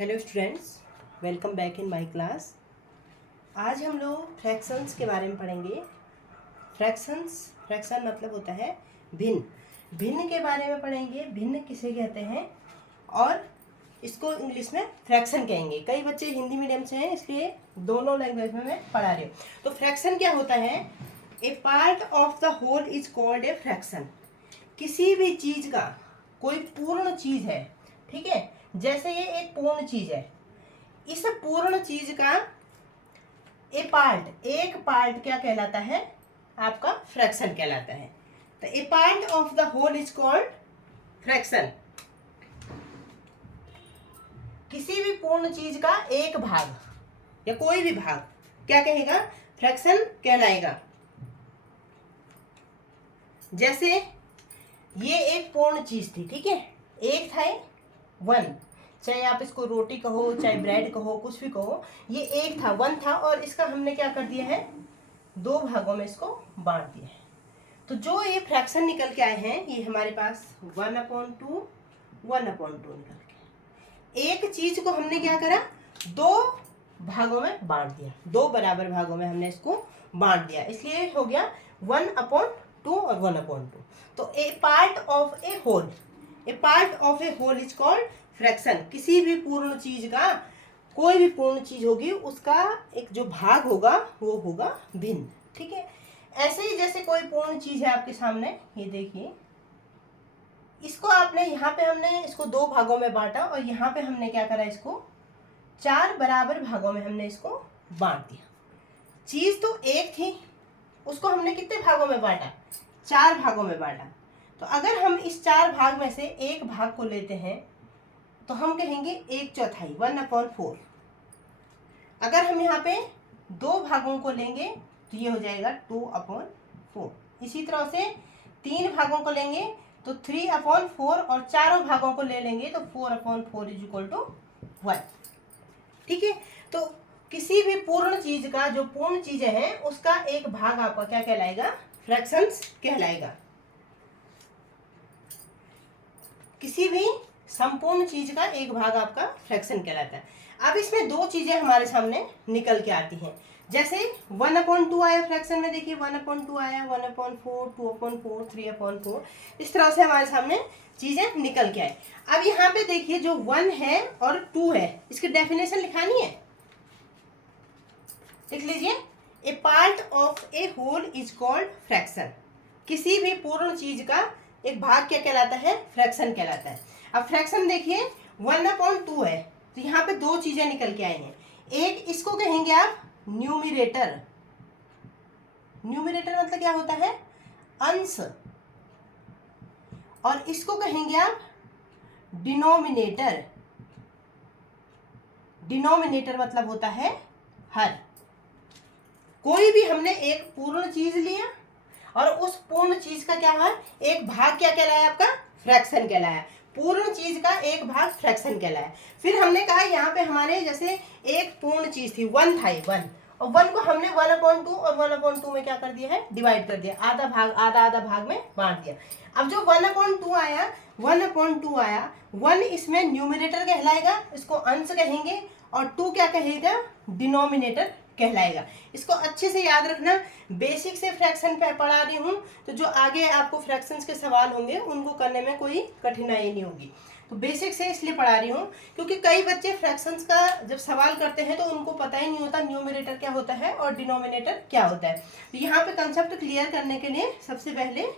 Hello students, welcome back in my class. आज हम लोग फ्रैक्शंस के बारे में पढ़ेंगे। फ्रैक्शन मतलब होता है भिन्न। भिन्न के बारे में पढ़ेंगे। भिन्न किसे कहते हैं और इसको इंग्लिश में फ्रैक्शन कहेंगे। कई बच्चे हिंदी मीडियम से हैं, इसलिए दोनों लैंग्वेज में मैं पढ़ा रही हूँ। तो फ्रैक्शन क्या होता है? A part of the whole is called a fraction. किसी भी चीज का कोई पूर्ण चीज है, ठीक है, जैसे ये एक पूर्ण चीज है, इस पूर्ण चीज का एक पार्ट क्या कहलाता है? आपका फ्रैक्शन कहलाता है। तो a part of the whole is called fraction. किसी भी पूर्ण चीज का एक भाग या कोई भी भाग क्या कहेगा? फ्रैक्शन कहलाएगा। जैसे ये एक पूर्ण चीज थी, ठीक है, एक था वन, चाहे आप इसको रोटी कहो, चाहे ब्रेड कहो, कुछ भी कहो, ये एक था, वन था, और इसका हमने क्या कर दिया है? दो भागों में इसको बांट दिया है। तो जो ये फ्रैक्शन निकल के आए हैं, ये हमारे पास 1/2 निकल के। एक चीज को हमने क्या करा? दो भागों में बांट दिया, दो बराबर भागों में हमने इसको बांट दिया, इसलिए हो गया 1/2 और 1/2। तो a part of a whole is called fraction. किसी भी पूर्ण चीज का, कोई भी पूर्ण चीज होगी, उसका एक जो भाग होगा वो होगा भिन्न, ठीक है। ऐसे ही जैसे कोई पूर्ण चीज है आपके सामने, ये देखिए, इसको आपने यहाँ पे हमने इसको दो भागों में बांटा, और यहाँ पे हमने क्या करा? इसको चार बराबर भागों में हमने इसको बांट दिया। चीज तो एक थी, उसको हमने कितने भागों में बांटा? चार भागों में बांटा। तो अगर हम इस चार भाग में से एक भाग को लेते हैं तो हम कहेंगे 1/4, 1/4। अगर हम यहाँ पे दो भागों को लेंगे तो ये हो जाएगा 2/4। इसी तरह से तीन भागों को लेंगे तो 3/4, और चारों भागों को ले लेंगे तो 4/4 = 1, ठीक है। तो किसी भी पूर्ण चीज का, जो पूर्ण चीजें हैं, उसका एक भाग आपका क्या कहलाएगा? फ्रैक्शंस कहलाएगा। किसी भी संपूर्ण चीज का एक भाग आपका फ्रैक्शन कहलाता है। अब इसमें दो चीजें हमारे सामने निकल के आती हैं। जैसे 1/2 आया फ्रैक्शन में, देखिए 1/2 आया, 1/4, 2/4, 3/4, इस तरह से हमारे सामने चीजें निकल के आए। अब यहाँ पे देखिए, जो 1 है और 2 है, इसकी डेफिनेशन लिखानी है, लिख लीजिए। A part of a whole is called fraction. किसी भी पूर्ण चीज का एक भाग क्या कहलाता है? फ्रैक्शन कहलाता है। अब फ्रैक्शन देखिए, 1/2 है, तो यहाँ पे दो चीजें निकल के आई हैं। एक, इसको कहेंगे आप न्यूमिरेटर। न्यूमिरेटर मतलब क्या होता है? अंश। और इसको कहेंगे आप डिनोमिनेटर। डिनोमिनेटर मतलब होता है हर। कोई भी हमने एक पूर्ण चीज लिया और उस पूर्ण चीज का क्या है? एक भाग क्या कहलाया आपका? फ्रैक्शन कहलाया। पूर्ण चीज का एक भाग फ्रैक्शन कहलाया। फिर हमने कहा यहाँ पे हमारे जैसे एक पूर्ण चीज थी, 1 था, 1, और 1 को हमने 1/2 और 1/2 में क्या कर दिया है? डिवाइड कर दिया, आधा आधा भाग में बांट दिया। अब जो 1/2 आया, 1 इसमें न्यूमरेटर कहलाएगा, इसको अंश कहेंगे, और 2 क्या कहेगा? डिनोमिनेटर कहलाएगा। इसको अच्छे से याद रखना। बेसिक से फ्रैक्शन पे पढ़ा रही हूँ, तो जो आगे आपको फ्रैक्शंस के सवाल होंगे उनको करने में कोई कठिनाई नहीं होगी। तो बेसिक से इसलिए पढ़ा रही हूँ क्योंकि कई बच्चे फ्रैक्शंस का जब सवाल करते हैं तो उनको पता ही नहीं होता न्यूमरेटर क्या होता है और डिनोमिनेटर क्या होता है। तो यहाँ पे कंसेप्ट क्लियर करने के लिए सबसे पहले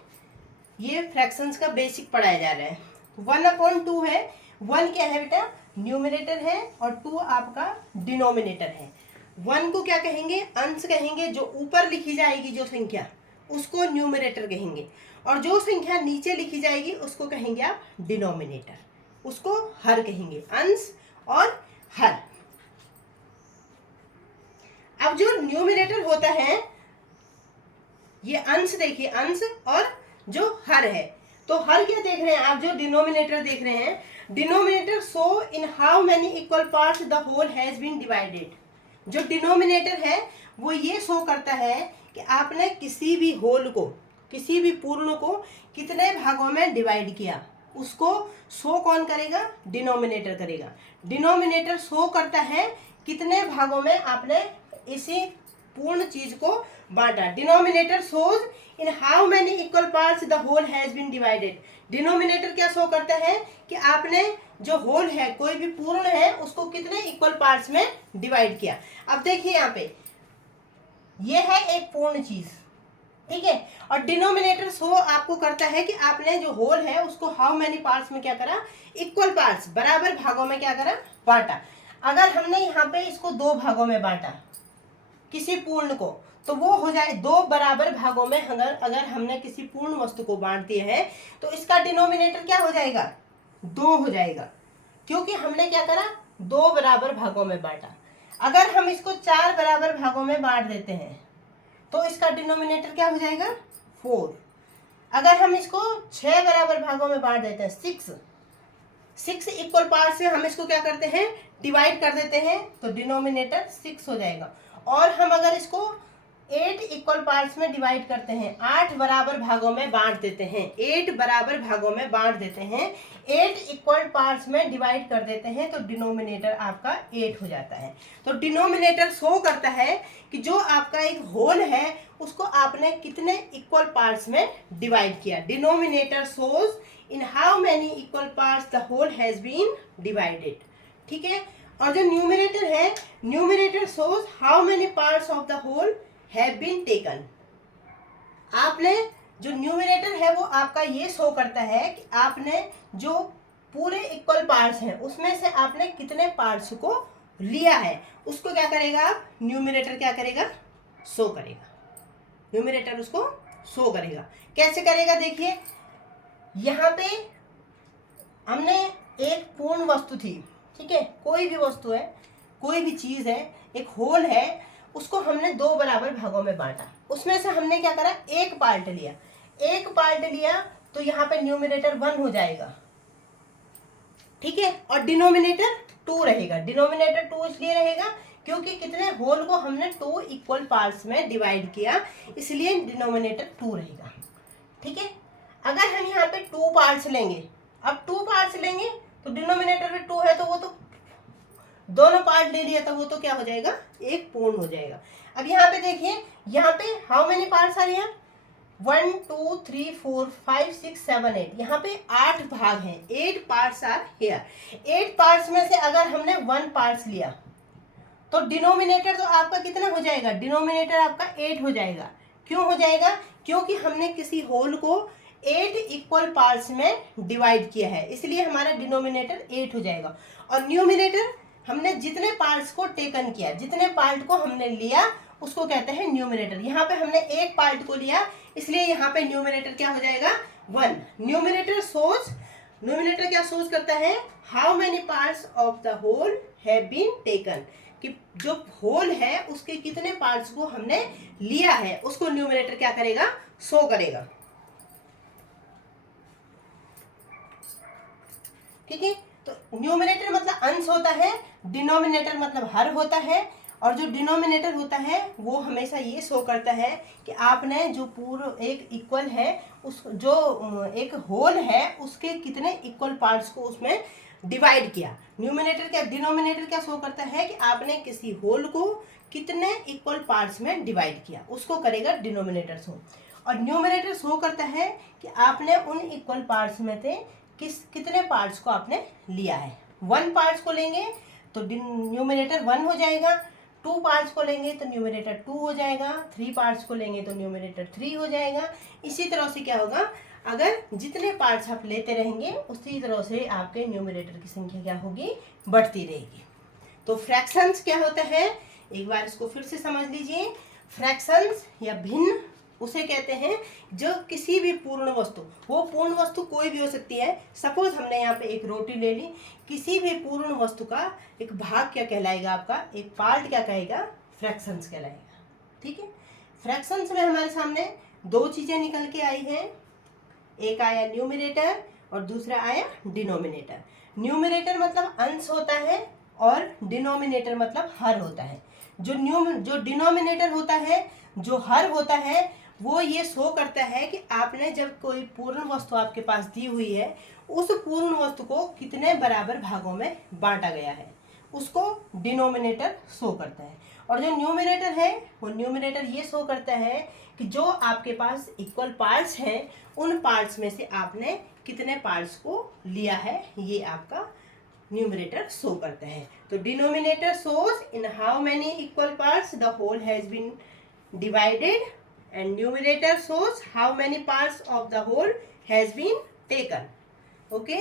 ये फ्रैक्शंस का बेसिक पढ़ाया जा रहा है। 1/2 है, 1 क्या है बेटा? न्यूमरेटर है, और 2 आपका डिनोमिनेटर है। 1 को क्या कहेंगे? अंश कहेंगे। जो ऊपर लिखी जाएगी जो संख्या, उसको न्यूमरेटर कहेंगे, और जो संख्या नीचे लिखी जाएगी उसको कहेंगे आप डिनोमिनेटर, उसको हर कहेंगे। अंश और हर। अब जो न्यूमरेटर होता है, ये अंश देखिए, अंश और जो हर है, तो हर क्या देख रहे हैं आप? जो डिनोमिनेटर देख रहे हैं, denominator show in how many equal parts the whole has been divided. जो डिनोमिनेटर है वो ये शो करता है कि आपने किसी भी होल को, किसी भी पूर्ण को कितने भागों में डिवाइड किया। उसको शो कौन करेगा? डिनोमिनेटर करेगा। डिनोमिनेटर शो करता है कितने भागों में आपने इसी पूर्ण चीज को बांटा। Denominator shows in how many equal parts the whole has been divided. Denominator क्या शो करता है कि आपने जो होल है, कोई भी पूर्ण है, उसको कितने इक्वल पार्ट्स में डिवाइड किया। अब देखिए यहाँ पे ये है एक पूर्ण चीज, ठीक है, और डिनोमिनेटर शो आपको करता है कि आपने जो होल है उसको हाउ मेनी पार्ट्स में क्या करा? इक्वल पार्ट्स, बराबर भागों में क्या करा? बांटा। अगर हमने यहाँ पे इसको दो भागों में बांटा किसी पूर्ण को, तो वो हो जाए दो बराबर भागों में। अगर हमने किसी पूर्ण वस्तु को बांट दिया है तो इसका डिनोमिनेटर क्या हो जाएगा? 2 हो जाएगा, क्योंकि हमने क्या करा? 2 बराबर भागों में बांटा। अगर हम इसको 4 बराबर भागों में बांट देते हैं तो इसका डिनोमिनेटर क्या हो जाएगा? 4। अगर हम इसको 6 बराबर भागों में बांट देते हैं, 6 इक्वल पार्ट से हम इसको क्या करते हैं? डिवाइड कर देते हैं, तो डिनोमिनेटर 6 हो जाएगा। और हम अगर इसको 8 इक्वल पार्ट्स में डिवाइड करते हैं, 8 बराबर भागों में बांट देते हैं, 8 बराबर भागों में बांट देते हैं, 8 इक्वल पार्ट्स में डिवाइड कर देते हैं, तो डिनोमिनेटर आपका 8 हो जाता है। तो डिनोमिनेटर शो करता है कि जो आपका एक होल है उसको आपने कितने इक्वल पार्ट्स में डिवाइड किया। Denominator shows in how many equal parts the whole has been divided, ठीक है। और जो न्यूमरेटर है, numerator shows how many parts of the whole have been taken. आपने जो न्यूमरेटर है वो आपका ये शो करता है कि आपने जो पूरे इक्वल पार्ट्स हैं उसमें से आपने कितने पार्ट्स को लिया है, उसको क्या करेगा? आप न्यूमरेटर क्या करेगा? शो करेगा। न्यूमरेटर उसको शो करेगा। कैसे करेगा? देखिए, यहाँ पे हमने एक पूर्ण वस्तु थी, ठीक है, कोई भी वस्तु है, कोई भी चीज है, एक होल है, उसको हमने 2 बराबर भागों में बांटा। उसमें से हमने क्या करा? एक पार्ट लिया। एक पार्ट लिया तो यहाँ पे न्यूमरेटर 1 हो जाएगा, ठीक है, और डिनोमिनेटर 2 रहेगा। डिनोमिनेटर 2 इसलिए रहेगा क्योंकि कितने होल को हमने 2 इक्वल पार्ट्स में डिवाइड किया, इसलिए डिनोमिनेटर 2 रहेगा, ठीक है। अगर हम यहाँ पे 2 पार्ट्स लेंगे, अब 2 पार्ट्स लेंगे तो डिनोमिनेटर में 2 है, तो वो तो दोनों पार्ट ले लिया था, वो तो क्या हो जाएगा? एक पूर्ण हो जाएगा। अब यहाँ पे देखिए, यहाँ पे how many parts are here? 1 2 3 4 5 6 7 8, यहाँ पे 8 भाग हैं, 8 पार्ट्स आर हियर। 8 पार्ट्स में से अगर हमने 1 पार्ट्स लिया तो डिनोमिनेटर तो आपका कितना हो जाएगा? डिनोमिनेटर आपका 8 हो जाएगा। क्यों हो जाएगा? क्योंकि हमने किसी होल को 8 इक्वल पार्ट्स में डिवाइड किया है, इसलिए हमारा डिनोमिनेटर 8 हो जाएगा। और न्यूमरेटर, हमने जितने पार्ट्स को टेकन किया, जितने पार्ट को हमने लिया, उसको कहते हैं न्यूमरेटर। यहाँ पे हमने एक पार्ट को लिया, इसलिए यहाँ पे न्यूमरेटर क्या हो जाएगा? 1। न्यूमरेटर क्या सोच करता है? How many parts of the whole have been taken, कि जो होल है उसके कितने पार्ट्स को हमने लिया है, उसको न्यूमरेटर क्या करेगा? शो करेगा, ठीक है। तो न्यूमरेटर मतलब अंश होता है, डिनोमिनेटर मतलब हर होता है, और जो डिनोमिनेटर होता है वो हमेशा ये शो करता है कि आपने जो पूर्ण एक इक्वल है, उस जो एक होल है उसके कितने इक्वल पार्ट्स को उसमें डिवाइड किया। डिनोमिनेटर क्या शो करता है कि आपने किसी होल को कितने इक्वल पार्ट्स में डिवाइड किया, उसको करेगा डिनोमिनेटर शो। और न्यूमरेटर शो करता है कि आपने उन इक्वल पार्ट्स में से कितने पार्ट्स को आपने लिया है। 1 पार्ट्स को लेंगे तो न्यूमरेटर 1 हो जाएगा, 2 पार्ट्स को लेंगे तो न्यूमरेटर 2 हो जाएगा, 3 पार्ट्स को लेंगे तो न्यूमरेटर 3 हो जाएगा। इसी तरह से क्या होगा? अगर जितने पार्ट्स आप लेते रहेंगे उसी तरह से आपके न्यूमरेटर की संख्या क्या होगी? बढ़ती रहेगी। तो फ्रैक्शंस क्या होता है? एक बार इसको फिर से समझ लीजिए। फ्रैक्शंस या भिन्न उसे कहते हैं जो किसी भी पूर्ण वस्तु, वो पूर्ण वस्तु कोई भी हो सकती है। सपोज हमने यहाँ पे एक रोटी ले ली, किसी भी पूर्ण वस्तु का एक भाग क्या कहलाएगा? आपका एक पार्ट क्या कहेगा? फ्रैक्शंस कहलाएगा, ठीक है। फ्रैक्शंस में हमारे सामने 2 चीजें निकल के आई हैं, एक आया न्यूमरेटर और दूसरा आया डिनोमिनेटर। न्यूमरेटर मतलब अंश होता है और डिनोमिनेटर मतलब हर होता है। जो डिनोमिनेटर होता है, जो हर होता है, वो ये शो करता है कि आपने जब कोई पूर्ण वस्तु आपके पास दी हुई है, उस पूर्ण वस्तु को कितने बराबर भागों में बांटा गया है, उसको डिनोमिनेटर शो करता है। और जो न्यूमरेटर है, वो न्यूमरेटर ये शो करता है कि जो आपके पास इक्वल पार्ट्स हैं, उन पार्ट्स में से आपने कितने पार्ट्स को लिया है, ये आपका न्यूमरेटर शो करता है। तो denominator shows in how many equal parts the whole has been divided, and numerator shows how many parts of the whole has been taken. Okay,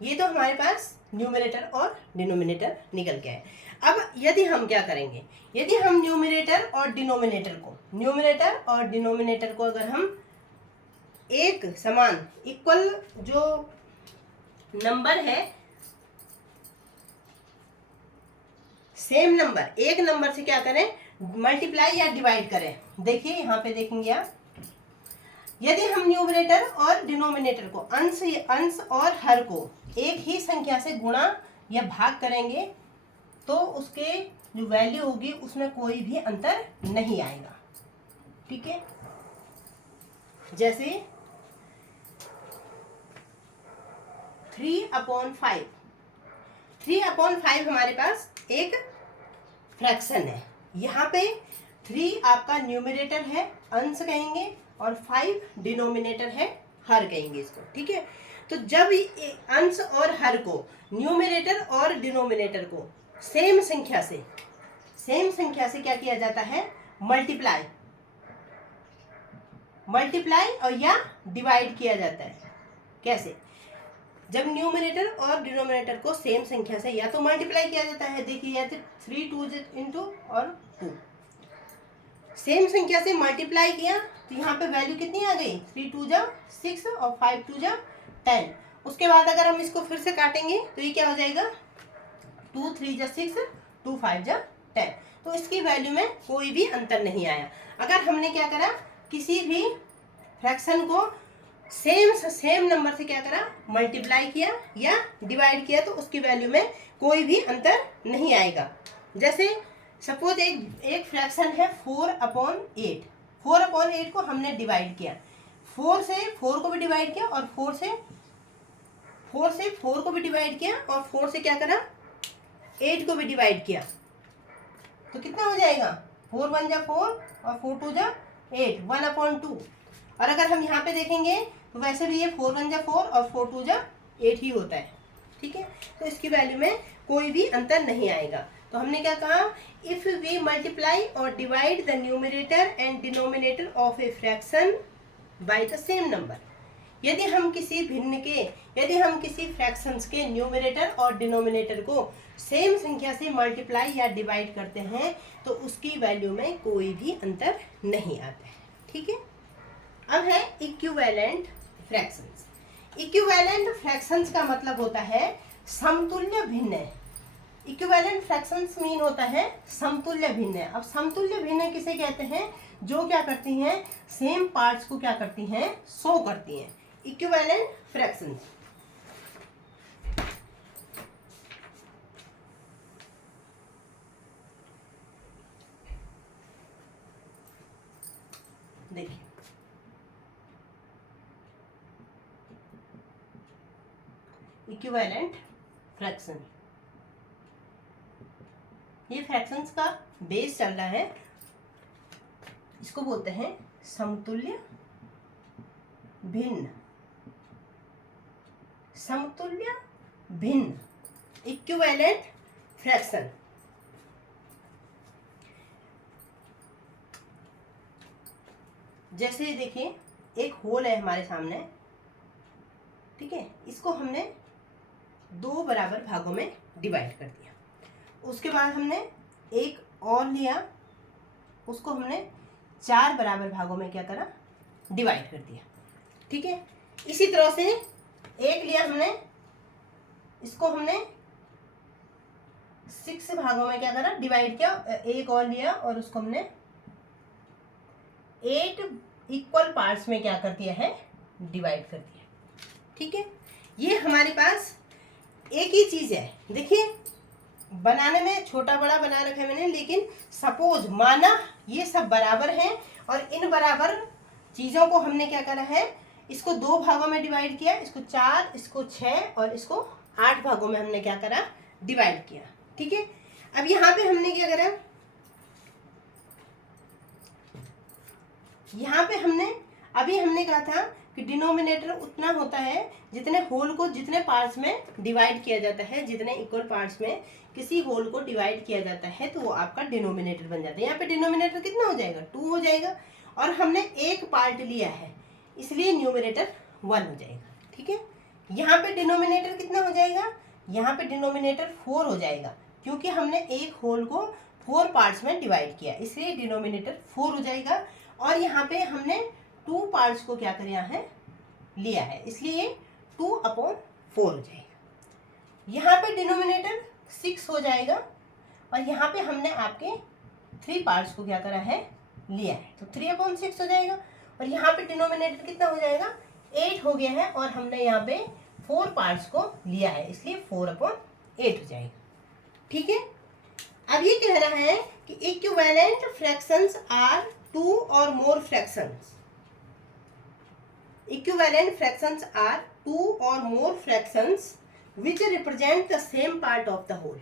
ये तो हमारे पास न्यूमरेटर और डिनोमिनेटर निकल के आए। अब यदि हम क्या करेंगे, यदि हम न्यूमरेटर और डिनोमिनेटर को अगर हम एक समान इक्वल जो नंबर है, सेम नंबर, एक नंबर से क्या करें, मल्टीप्लाई या डिवाइड करें। देखिए यहाँ पे देखेंगे आप, यदि हम न्यूमरेटर और डिनोमिनेटर को अंश और हर को एक ही संख्या से गुणा या भाग करेंगे तो उसके जो वैल्यू होगी उसमें कोई भी अंतर नहीं आएगा। ठीक है, जैसे 3/5, 3/5 हमारे पास एक फ्रैक्शन है। यहाँ पे 3 आपका न्यूमरेटर है, अंश कहेंगे, और 5 डिनोमिनेटर है, हर कहेंगे इसको। ठीक है, तो जब अंश और हर को, न्यूमरेटर और डिनोमिनेटर को सेम संख्या से क्या किया जाता है, मल्टीप्लाई और या डिवाइड किया जाता है। कैसे, जब न्यूमरेटर और डिनोमिनेटर को सेम संख्या से या तो मल्टीप्लाई किया जाता है, देखिए या तो 3 2 इंटू और 2, सेम संख्या से मल्टीप्लाई किया तो यहाँ पे वैल्यू कितनी आ गई, 3 2 जा 6 और 5 2 जा 10। उसके बाद अगर हम इसको फिर से काटेंगे तो ये क्या हो जाएगा, 2 3 जा 6, 2 5 जा 10। तो इसकी वैल्यू में कोई भी अंतर नहीं आया। अगर हमने क्या करा, किसी भी फ्रैक्शन को सेम नंबर से क्या करा, मल्टीप्लाई किया या डिवाइड किया, तो उसकी वैल्यू में कोई भी अंतर नहीं आएगा। जैसे सपोज एक फ्रैक्शन है 4/8, 4/8 को हमने डिवाइड किया, 4 से 4 को भी डिवाइड किया और 4 से 4 को भी डिवाइड किया और 4 से क्या करा, 8 को भी डिवाइड किया, तो कितना हो जाएगा, 4 1 जा 4 और 4 2 जा 8, 1/2। और अगर हम यहाँ पे देखेंगे तो वैसे भी ये 4 1 जा 4 और 4 2 जा 8 ही होता है। ठीक है, तो इसकी वैल्यू में कोई भी अंतर नहीं आएगा। तो हमने क्या कहा, इफ वी मल्टीप्लाई और divide the numerator and denominator of a fraction by the same number, यदि हम किसी फ्रैक्शंस के न्यूमरेटर और डिनोमिनेटर को सेम संख्या से मल्टीप्लाई या डिवाइड करते हैं तो उसकी वैल्यू में कोई भी अंतर नहीं आता है। ठीक है, अब है इक्विवेलेंट फ्रैक्शंस। इक्विवेलेंट फ्रैक्शंस का मतलब होता है समतुल्य भिन्न। इक्विवेलेंट फ्रैक्शंस मीन होता है समतुल्य भिन्न। अब समतुल्य भिन्न किसे कहते हैं, जो क्या करती हैं, सेम पार्ट्स को क्या करती हैं, शो करती हैं, इक्विवेलेंट फ्रैक्शंस। देखिए इक्विवेलेंट फ्रैक्शन, ये फ्रैक्शंस का बेस चल रहा है, इसको बोलते हैं समतुल्य भिन्न। समतुल्य भिन्न इक्विवेलेंट फ्रैक्शन। जैसे देखिए एक होल है हमारे सामने, ठीक है, इसको हमने 2 बराबर भागों में डिवाइड कर दिया। उसके बाद हमने एक और लिया, उसको हमने 4 बराबर भागों में क्या करा, डिवाइड कर दिया। ठीक है, इसी तरह से एक लिया हमने, इसको हमने 6 भागों में क्या करा, डिवाइड किया। एक और लिया और उसको हमने 8 इक्वल पार्ट्स में क्या कर दिया है, डिवाइड कर दिया। ठीक है, ये हमारे पास एक ही चीज है, देखिए बनाने में छोटा बड़ा बना रखा है मैंने, लेकिन सपोज माना ये सब बराबर हैं और इन बराबर चीजों को हमने क्या करा है, इसको 2 भागों में डिवाइड किया, इसको 4, इसको 6 और इसको 8 भागों में हमने क्या करा, डिवाइड किया। ठीक है, अब यहाँ पे हमने क्या करा, यहाँ पे हमने कहा था कि डिनोमिनेटर उतना होता है जितने होल को जितने पार्ट्स में डिवाइड किया जाता है, जितने इक्वल पार्ट्स में किसी होल को डिवाइड किया जाता है तो वो आपका डिनोमिनेटर बन जाता है। यहाँ पे डिनोमिनेटर कितना हो जाएगा, 2 हो जाएगा, और हमने एक पार्ट लिया है इसलिए न्यूमरेटर 1 हो जाएगा। ठीक है, यहाँ पे डिनोमिनेटर कितना हो जाएगा, यहाँ पे डिनोमिनेटर 4 हो जाएगा, क्योंकि हमने एक होल को 4 पार्ट्स में डिवाइड किया इसलिए डिनोमिनेटर 4 हो जाएगा। और यहाँ पे हमने 2 पार्ट्स को क्या किया है, लिया है, इसलिए 2/4 हो जाएगा। यहाँ पे डिनोमिनेटर 6 हो जाएगा और यहाँ पे हमने आपके 3 पार्ट्स को क्या करा है, लिया है, तो 3/6 हो जाएगा। और यहाँ पे डिनोमिनेटर कितना हो जाएगा, 8 हो गया है और हमने यहाँ पे 4 पार्ट्स को लिया है इसलिए 4/8 हो जाएगा। ठीक है, अब ये कह रहा है कि equivalent fractions are 2 or more fractions. Equivalent fractions are 2 or more fractions which represent the same part of the whole.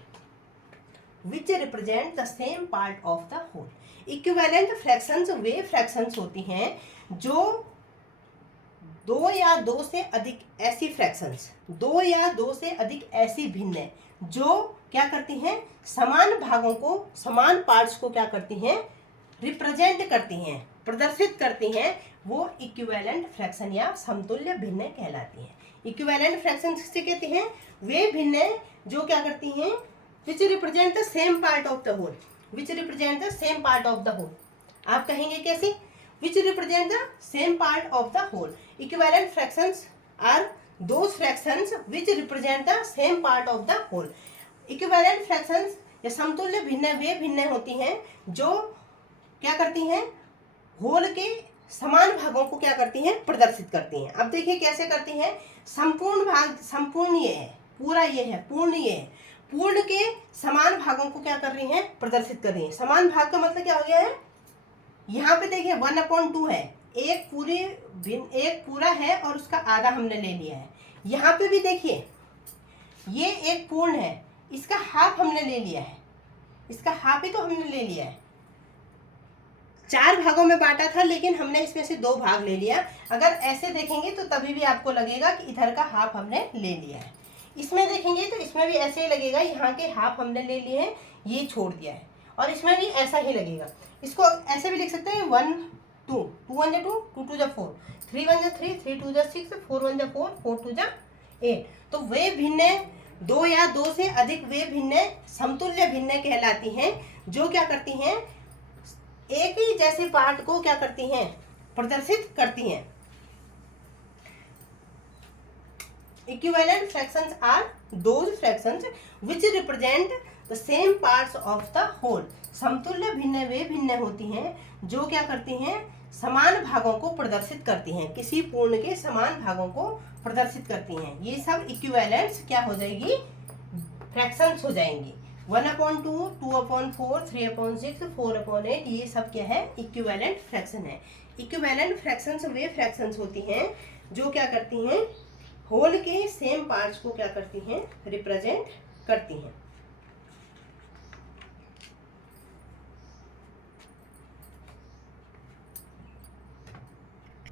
Which represent the same part of the whole. Equivalent fractions way fractions होती हैं जो 2 या 2 से अधिक ऐसी fractions, 2 या 2 से अधिक ऐसी भिन्न जो क्या करती हैं, समान भागों को, समान पार्ट्स को क्या करती हैं, रिप्रेजेंट करती हैं, प्रदर्शित करती हैं, वो इक्विवेलेंट फ्रैक्शन या समतुल्य भिन्न कहलाती हैं। इक्विवेलेंट फ्रैक्शन किसे कहते हैं, वे भिन्न जो क्या करती हैं, which represent the same part of the whole, which represent the same part of the whole. आप कहेंगे कैसे, which represent the same part of the whole. Equivalent fractions are those fractions which represent the same part of the whole. Equivalent fractions या समतुल्य भिन्न वे भिन्न होती हैं जो क्या करती हैं, होल के समान भागों को क्या करती हैं, प्रदर्शित करती हैं। अब देखिए कैसे करती हैं, संपूर्ण भाग, संपूर्ण ये है, पूरा ये है, पूर्ण ये है, पूर्ण के समान भागों को क्या कर रही हैं, प्रदर्शित कर रही हैं। समान भाग का मतलब क्या हो गया है, यहाँ पे देखिए 1/2 है, एक पूरा है और उसका आधा हमने ले लिया है। यहाँ पे भी देखिए ये एक पूर्ण है, इसका हाफ हमने ले लिया है, इसका हाफ ही तो हमने ले लिया है। 4 भागों में बांटा था लेकिन हमने इसमें से 2 भाग ले लिया। अगर ऐसे देखेंगे तो तभी भी आपको लगेगा कि इधर का हाफ हमने ले लिया है। इसमें देखेंगे तो इसमें भी ऐसे ही लगेगा, यहाँ के हाफ हमने ले लिए हैं, ये छोड़ दिया है, और इसमें भी ऐसा ही लगेगा। इसको ऐसे भी लिख सकते हैं 1 2, 2 1 2, 2 2 4, 3 1 3, 3 2 6, 4 1 4, 4 2 8। तो वे भिन्न 2 या 2 से अधिक वे भिन्न समतुल्य भिन्न कहलाती हैं जो क्या करती हैं, एक ही जैसे पार्ट को क्या करती हैं, प्रदर्शित करती हैं। Equivalent fractions are those fractions which represent the same parts of the whole. समतुल्य भिन्न वे भिन्न होती हैं जो क्या करती हैं, समान भागों को प्रदर्शित करती हैं, किसी पूर्ण के समान भागों को प्रदर्शित करती हैं। ये सब इक्विवेलेंट्स क्या हो जाएगी, फ्रैक्शंस हो जाएंगी। 1/2, 2/4, 3/6, 4/8, ये सब क्या है, इक्विवेलेंट फ्रैक्शन है। इक्विवेलेंट फ्रैक्शंस वे फ्रैक्शंस होती हैं जो क्या करती हैं, होल के सेम पार्ट्स को क्या करती हैं, रिप्रेजेंट करती हैं।